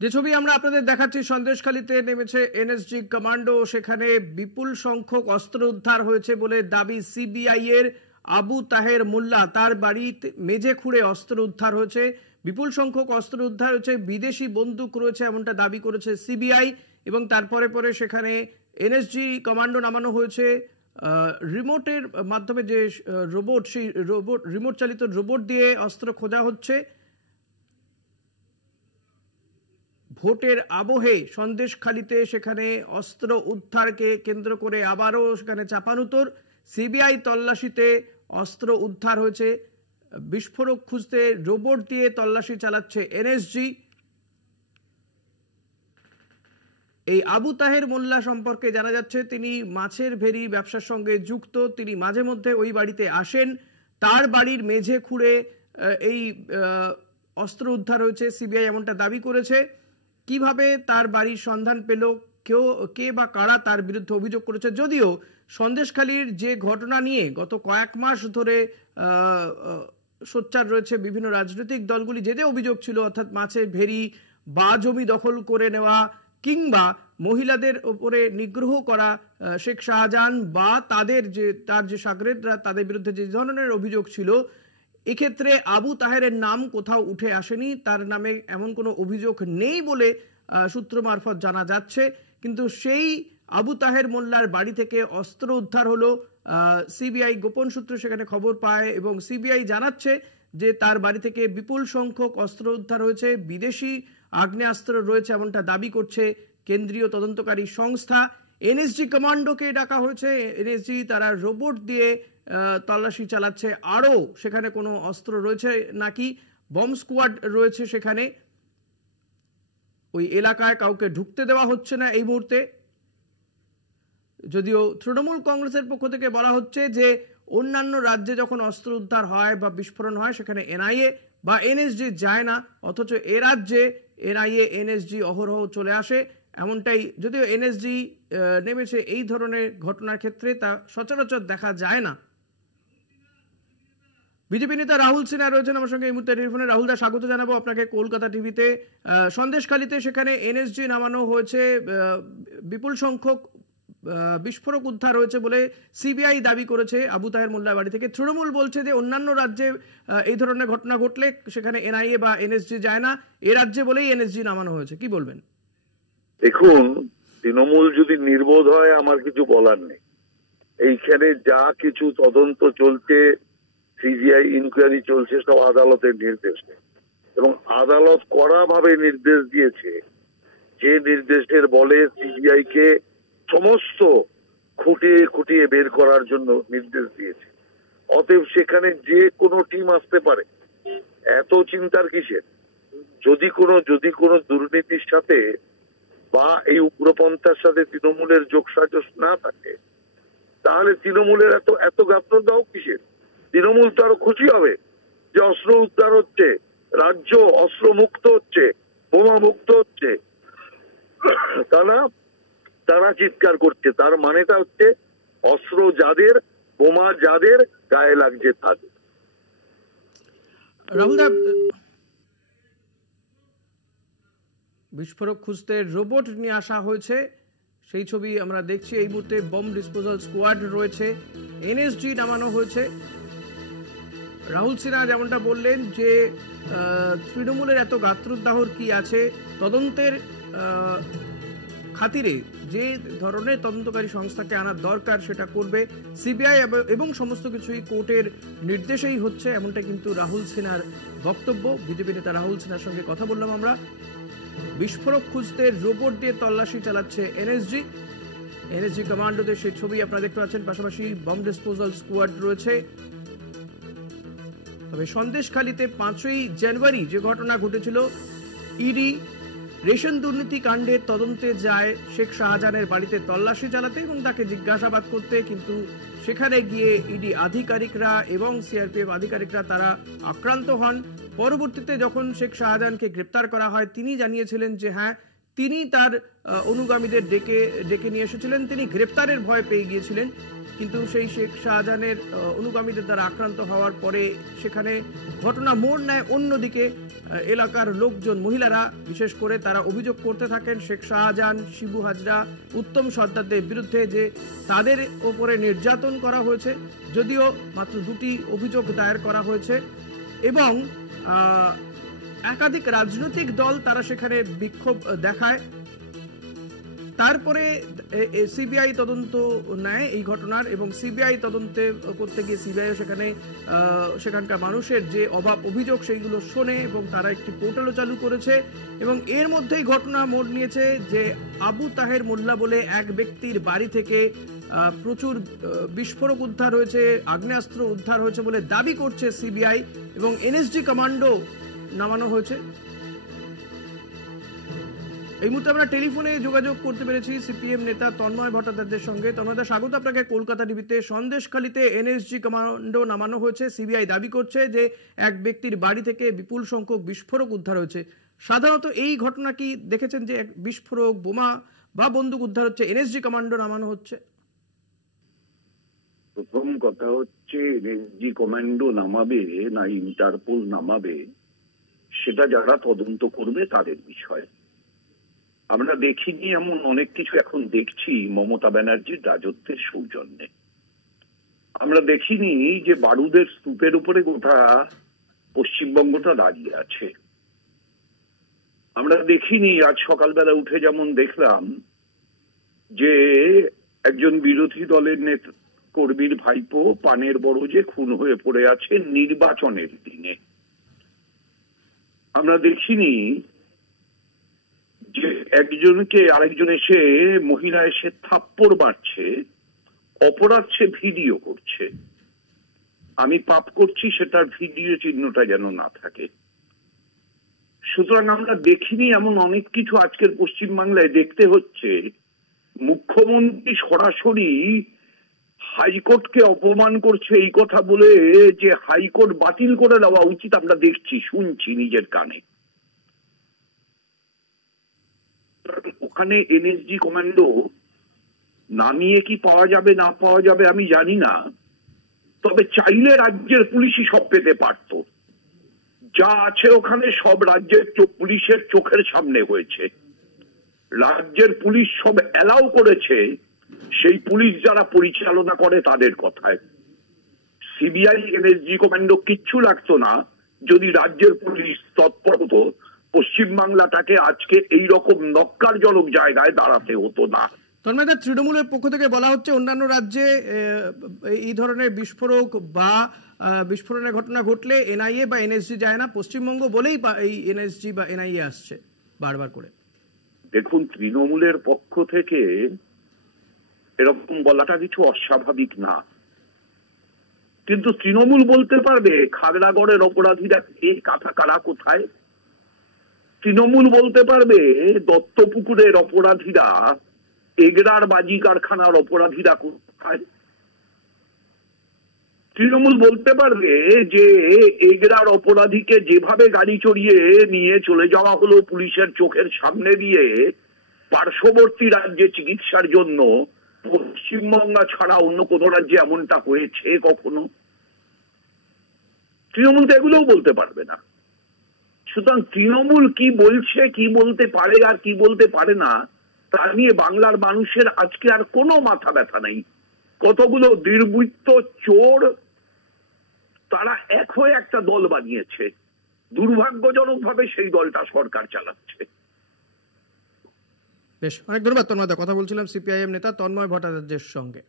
যে ছবি আমরা আপনাদের দেখাচ্ছি, সন্দেশখালীতে নেমেছে এনএসজি কমান্ডো। সেখানে বিপুল সংখ্যক অস্ত্র উদ্ধার হয়েছে বলে দাবি সিবিআই এর। আবু তাহের মোল্লা, তার বাড়িতে মেঝে খুঁড়ে অস্ত্র উদ্ধার হয়েছে, বিপুল সংখ্যক অস্ত্র উদ্ধার হয়েছে, বিদেশি বন্দুক রয়েছে এমনটা দাবি করেছে সিবিআই। এবং তারপরে পরে সেখানে এনএসজি কমান্ডো নামানো হয়েছে। রিমোটের মাধ্যমে যে রোবট, সেই রোবট, রিমোট চালিত রোবট দিয়ে অস্ত্র খোঁজা হচ্ছে। ভোটের আবহে সন্দেশখালীতে সেখানে অস্ত্র উদ্ধারকে কেন্দ্র করে আবারও সেখানে চাপানুতোর। সিবিআই তল্লাশিতে অস্ত্র উদ্ধার হয়েছে, বিস্ফোরক খুঁজতে রোবট দিয়ে তল্লাশি চালাচ্ছে এনএসজি। এই আবু তাহের মোল্লা সম্পর্কে জানা যাচ্ছে তিনি মাছের ভেরি ব্যবসার সঙ্গে যুক্ত। তিনি মাঝে মধ্যে ওই বাড়িতে আসেন। তার বাড়ির মেঝে খুঁড়ে এই অস্ত্র উদ্ধার হয়েছে, সিবিআই এমনটা দাবি করেছে। কিভাবে তার বাড়ির সন্ধান পেল, কে বা কারা তার বিরুদ্ধে অভিযোগ করেছে, যদিও সন্দেশখালীর যে ঘটনা নিয়ে গত কয়েক মাস ধরে সোচ্চার রয়েছে বিভিন্ন রাজনৈতিক দলগুলি, যে অভিযোগ ছিল অর্থাৎ মাছের ভেরি বা জমি দখল করে নেওয়া কিংবা মহিলাদের উপরে নিগ্রহ করা শেখ শাহজাহান বা তার যে শাগরেদরা, তাদের বিরুদ্ধে যে ধরনের অভিযোগ ছিল, এক্ষেত্রে আবু তাহেরের নাম কোথাও উঠে আসেনি। তার নামে এমন কোনো অভিযোগ নেই বলে সূত্র মারফত জানা যাচ্ছে। কিন্তু সেই আবু তাহের মোল্লার বাড়ি থেকে অস্ত্র উদ্ধার হলো। সিবিআই গোপন সূত্রে সেখানে খবর পায় এবং সিবিআই জানাচ্ছে যে তার বাড়ি থেকে বিপুল সংখ্যক অস্ত্র উদ্ধার হয়েছে, বিদেশি আগ্নেয়াস্ত্র রয়েছে এমনটা দাবি করছে কেন্দ্রীয় তদন্তকারী সংস্থা। এনএসজি কমান্ডোকে ডাকা হয়েছে, এনএসজি তারা রোবট দিয়ে তল্লাশি চালাচ্ছে। আরও সেখানে কোনো অস্ত্র রয়েছে নাকি, বম্ব স্কোয়াড রয়েছে সেখানে। ওই এলাকায় কাউকে ঢুকতে দেওয়া হচ্ছে না এই মুহূর্তে। যদিও তৃণমূল কংগ্রেসের পক্ষ থেকে বলা হচ্ছে যে অন্যান্য রাজ্যে যখন অস্ত্র উদ্ধার হয় বা বিস্ফোরণ হয় সেখানে এনআইএ বা এনএসজি যায় না, অথচ এ রাজ্যে এনআইএ এনএসজি অহরহ চলে আসে। এমনটাই, যদিও এনএসজি নেমেছে এই ধরনের ঘটনার ক্ষেত্রে, তা সচরাচর দেখা যায় না। বিজেপি নেতা রাহুল সিনহা রয়েছেন আমার সঙ্গে এই মুহূর্তে টেলিফোনে। রাহুল দা, স্বাগত জানাবো আপনাকে কলকাতা টিভিতে। সন্দেশখালীতে সেখানে এনএসজি নামানো হয়েছে, বিপুল সংখ্যক বিস্ফোরক উদ্ধার হয়েছে বলে সিবিআই দাবি করেছে আবু তাহের মোল্লার বাড়ি থেকে। তৃণমূল বলছে যে অন্যান্য রাজ্যে এই ধরনের ঘটনা ঘটলে সেখানে এনআইএ বা এনএসজি যায় না, এ রাজ্যে বলেই এনএসজি নামানো হয়েছে। কি বলবেন? দেখুন, তৃণমূল যদি নির্বোধ হয় আমার কিছু বলার নেই। এইখানে যা কিছু তদন্ত চলছে, সিবিআই ইনকোয়ারি চলছে, সব আদালতের নির্দেশ এবং আদালত কড়াভাবে নির্দেশ দিয়েছে। যে নির্দেশের বলে সিবিআই কে সমস্ত খুঁটিয়ে খুঁটিয়ে বের করার জন্য নির্দেশ দিয়েছে। অতএব সেখানে যে কোনো টিম আসতে পারে, এত চিন্তার কিসের? যদি কোনো দুর্নীতির সাথে বা এই উগ্রপন্থার সাথে তৃণমূলের যোগসাজশ না থাকে, তাহলে তৃণমূলের এত গাফলতাও কিসের? তৃণমূল তো আরো খুশি হবে যে অস্ত্র উদ্ধার হচ্ছে, রাজ্য অস্ত্র মুক্ত হচ্ছে, বোমা মুক্ত হচ্ছে। তারা চিৎকার করছে, তার মানেটা হচ্ছে অস্ত্র যাদের, বোমা যাদের, গায়ে লাগছে তাদের। রাহুলদা, বিস্ফোরক খুঁজতে রোবট নিয়ে আসা হয়েছে, সেই ছবি আমরা দেখছি এই মুহূর্তে। বম্ব ডিসপোজাল স্কোয়াড রয়েছে, এনএসজি নামানো হয়েছে। রাহুল সিনহা যেমনটা বললেন যে তৃণমূলের এত গাত্রোদ্দাহর কি আছে, তদন্তের খাতিরে যে ধরনের তদন্তকারী সংস্থাকে আনার দরকার সেটা করবে সিবিআই এবং সমস্ত কিছুই কোর্টের নির্দেশেই হচ্ছে, এমনটা কিন্তু রাহুল সিনহার বক্তব্য। বিজেপি নেতা রাহুল সিনহার সঙ্গে কথা বললাম আমরা। বিস্ফোরক খুঁজতে রোবট দিয়ে তল্লাশি চালাচ্ছে এনএসজি কমান্ডোদের সেই ছবি আপনারা দেখতে পাচ্ছেন। পাশাপাশি বম্ব ডিসপোজাল স্কোয়াড রয়েছে। তবে সন্দেশখালীতে 5ই জানুয়ারি যে ঘটনা ঘটেছিল, ইডি রেশন দুর্নীতি কাণ্ডের তদন্তে যায় শেখ শাহজাহানের বাড়িতে তল্লাশি চালাতে এবং তাকে জিজ্ঞাসাবাদ করতে, কিন্তু সেখানে গিয়ে ইডি আধিকারিকরা এবং সিআরপিএফ আধিকারিকরা তারা আক্রান্ত হন। পরবর্তীতে যখন শেখ শাহজাহানকে গ্রেপ্তার করা হয়, তিনি জানিয়েছিলেন যে হ্যাঁ, তিনি তার অনুগামীদের ডেকে নিয়ে এসেছিলেন। তিনি গ্রেপ্তারের ভয় পেয়ে গিয়েছিলেন, কিন্তু সেই শেখ শাহজাহানের অনুগামীদের দ্বারা আক্রান্ত হওয়ার পরে সেখানে ঘটনা মোড় নেয় অন্যদিকে। এলাকার লোকজন, মহিলারা বিশেষ করে, তারা অভিযোগ করতে থাকেন শেখ শাহজাহান, শিবু হাজরা, উত্তম সর্দারদের বিরুদ্ধে যে তাদের ওপরে নির্যাতন করা হয়েছে। যদিও মাত্র 2টি অভিযোগ দায়ের করা হয়েছে এবং একাধিক রাজনৈতিক দল তারা সেখানে বিক্ষোভ দেখায়। তারপরে সিবিআই তদন্ত নেয় এই ঘটনার, এবং সিবিআই তদন্তে করতে গিয়ে সিবিআই সেখানকার মানুষের যে অভিযোগ সেইগুলো শোনে এবং তারা একটি পোর্টালও চালু করেছে। এবং এর মধ্যেই ঘটনা মোড় নিয়েছে যে আবু তাহের মোল্লা বলে এক ব্যক্তির বাড়ি থেকে প্রচুর বিস্ফোরক উদ্ধার হয়েছে, আগ্নেয়াস্ত্র উদ্ধার হয়েছে বলে দাবি করছে সিবিআই, এবং এনএসজি কমান্ডো নামানো হয়েছে। এই মুহূর্তে আমরা টেলিফোনে যোগাযোগ করতে পেরেছি সিপিএম নেতা তন্ময় ভট্টাচার্যের সঙ্গে। তন্ময়দা, স্বাগত আপনাকে কলকাতা টিভিতে। সন্দেশখালীতে এনএসজি কমান্ডো নামানো হয়েছে, সিবিআই দাবি করছে যে এক ব্যক্তির বাড়ি থেকে বিপুল সংখ্যক বিস্ফোরক উদ্ধার হয়েছে। সাধারণত এই ঘটনা কি দেখেছেন যে এক বিস্ফোরক, বোমা বা বন্দুক উদ্ধার হচ্ছে, এনএসজি কমান্ডো নামানো হচ্ছে? প্রথম কথা হচ্ছে, এনএসজি কমান্ডো নামাবে না ইন্টারপোল নামাবে সেটা যারা তদন্ত করবে তাদের বিষয়। আমরা দেখিনি এমন অনেক কিছু এখন দেখছি মমতা ব্যানার্জির রাজত্বের সৌজন্যে। আমরা দেখিনি যে বারুদের স্তূপের উপরে গোটা পশ্চিমবঙ্গটা দাঁড়িয়ে আছে। আমরা দেখিনি আজ সকালবেলা উঠে যেমন দেখলাম যে একজন বিরোধী দলের কর্মীর ভাইপো পানের বরজে খুন হয়ে পড়ে আছে নির্বাচনের দিনে। আমরা দেখিনি যে একজনকে আরেকজন এসে, মহিলা এসে থাপ্পড় মারছে, অপরাধ সে ভিডিও করছে। আমি পাপ করছি সেটার ভিডিও চিহ্নটা যেন না থাকে। সুতরাং আমরা দেখিনি এমন অনেক কিছু আজকের পশ্চিমবাংলায় দেখতে হচ্ছে। মুখ্যমন্ত্রী সরাসরি হাইকোর্টকে অপমান করছে এই কথা বলে যে হাইকোর্ট বাতিল করে দেওয়া উচিত, আমরা দেখছি, শুনছি নিজের কানে। ওখানে এনএসজি কমান্ডো নামিয়ে কি পাওয়া যাবে না পাওয়া যাবে আমি জানি না, তবে চাইলে রাজ্যের পুলিশই সব পেতে পারত। যা আছে ওখানে সব রাজ্যের পুলিশের চোখের সামনে হয়েছে। রাজ্যের পুলিশ সব অ্যালাউ করেছে, সেই পুলিশ যারা পরিচালনা করে তাদের কথায়। সিবিআই, এনএসজি কমান্ডো কিচ্ছু লাগতো না যদি রাজ্যের পুলিশ তৎপর হতো। পশ্চিমবাংলাটাকে আজকে এইরকম নক্কারজনক জায়গায় দাঁড়াতে হতো না। তন্ময়দা, তৃণমূলের পক্ষ থেকে বলা হচ্ছে অন্যান্য রাজ্যে এই ধরনের বিস্ফোরক বা বিস্ফোরণের ঘটনা ঘটলে এনআইএ বা এনএসজি যায় না, পশ্চিমবঙ্গ বলেই এই এনএসজি বা এনআইএ আসছে বারবার করে। দেখুন, তৃণমূলের পক্ষ থেকে এরকম বলাটা কিছু অস্বাভাবিক না, কিন্তু তৃণমূল বলতে পারবে খাগড়াগড়ের অপরাধীরা কে, কারা কোথায়? তৃণমূল বলতে পারবে দত্তপুকুরের অপরাধীরা, এগরার বাজি কারখানার অপরাধীরা কোথায়? তৃণমূল বলতে পারবে যে এগরার অপরাধীকে যেভাবে গাড়ি চড়িয়ে নিয়ে চলে যাওয়া হলো পুলিশের চোখের সামনে দিয়ে পার্শ্ববর্তী রাজ্যে চিকিৎসার জন্য, পশ্চিমবঙ্গ ছাড়া অন্য কোন রাজ্যে এমনটা হয়েছে কখনো? তৃণমূল তো এগুলোও বলতে পারবে না। সুতরাং তৃণমূল কি বলছে, কি বলতে পারে আর কি বলতে পারে না, তা নিয়ে বাংলার মানুষের আজকে আর কোনো মাথা ব্যথা নেই। কতগুলো দুর্বৃত্ত চোর তারা এক হয়ে একটা দল বানিয়েছে, দুর্ভাগ্যজনকভাবে সেই দলটা সরকার চালাচ্ছে। বেশ, অনেক ধন্যবাদ তন্ময় দা। কথা বলছিলাম সিপিআইএম নেতা তন্ময় ভট্টাচার্যের সঙ্গে।